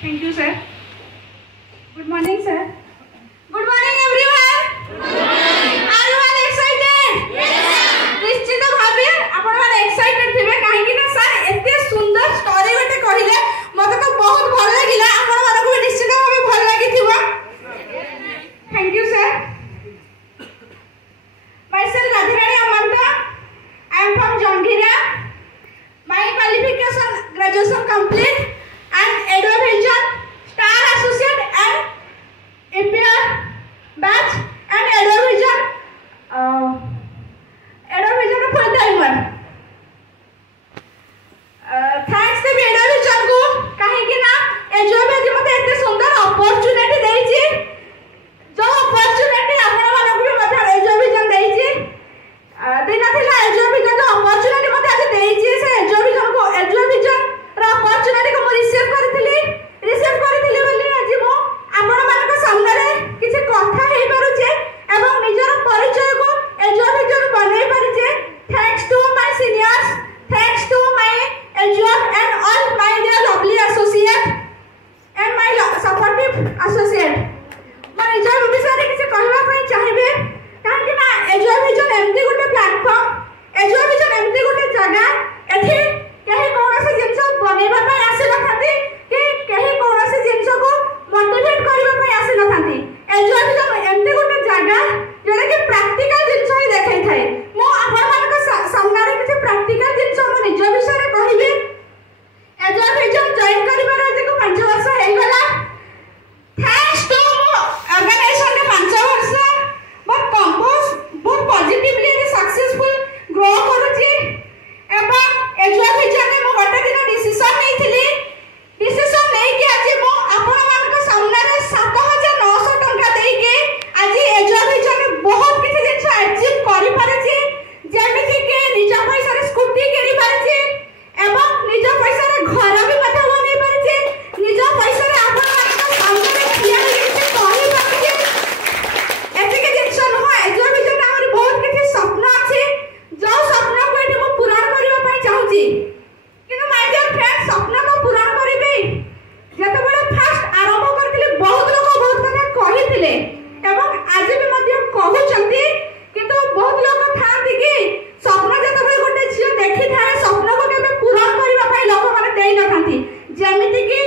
Thank you, sir. Good morning, sir. Good morning, everyone. Good morning. Are you all excited? Yes, sir. निश्चित भावे आपण माने excited थिबे काहे कि ना सर एते सुंदर स्टोरी गोटे कहिले मते तो बहुत भल लागिला आपण माने को निश्चित भावे भल लागि थिबो. Thank you, sir. Myself Radhirani Amanta. I am from Jongira. My qualification graduation complete and education star associate and APR batch and education full timer. Thanks to education को कहीं कि ना education मते इतने सुंदर opportunity देइछि जो opportunity आपण मानक भी मते education देइछि देना थिला education जो opportunity मते आज देइछि से education को education रा opportunity को रिसीव करथिली बोली आज मो आपण मानक सामने रे किछि कथा हेइ पारुचे एवं निजर परिचय को education बनै पारिचे. Thanks to my seniors, thanks to my education and all my dear lovely associate and my supportive associate. मैं निजर विषय रे किछि कहबा पई चाहिबे काहे कि ना education एमती गोटे प्लेटफॉर्म education एमती गोटे जगह एथि केही कोनोसी जिंस बनेबा पई आसी नथांती कि केही कोनोसी जिंस को मोटिवेट करबा पई आसी नथांती. education एमती गोटे जगह जेडा कि प्रैक्टिकल जिंस ही देखाई थाए. मो आपण मानक सामने रे किछि प्रैक्टिकल जिंस मो निज विषय रे कहिबे. education जॉइन करिबार आज को 5 वर्ष हेइ गला. थैंक्स टू मो ऑर्गेनाइजेशन रे 5 वर्ष बहुत कंपोज बहुत पॉजिटिवली सक्सेसफुल ग्रो करूची एवं education रे मो गोटे दिन डिसीजन नेइथिली. डिसीजन नै कि आज मो आपण मानक सामने रे 7900 टंका देई के आज education रे बहुत किछि जिंस अचीव करि पारछि. जेमिति के निज पैसा रे स्कूटी किनि पारछि एवं निज पैसा रे घर भी मठा बनै पारछि. निज पैसा रे आपण मानक सामने रे खिया किछि कहि पारछि. एते के जिंस न education हमर बहुत किछि सपना अछि जो सपना को एठी मो पूर्ण करबा पई चाहूची. किंतु माय डियर फ्रेंड्स सपना को पूर्ण करिबे जेते बडे फास्ट आरंभ करथिले बहुत लोक बहुत कथा कहिथिले एवं आज भी मध्य कहउचंती. किंतु बहुत लोक थांती कि सपना जेते बडे गोटे झियो देखि थाए सपना को केबे पूर्ण करबा पई लोक माने देइ न थांती. जेमिति कि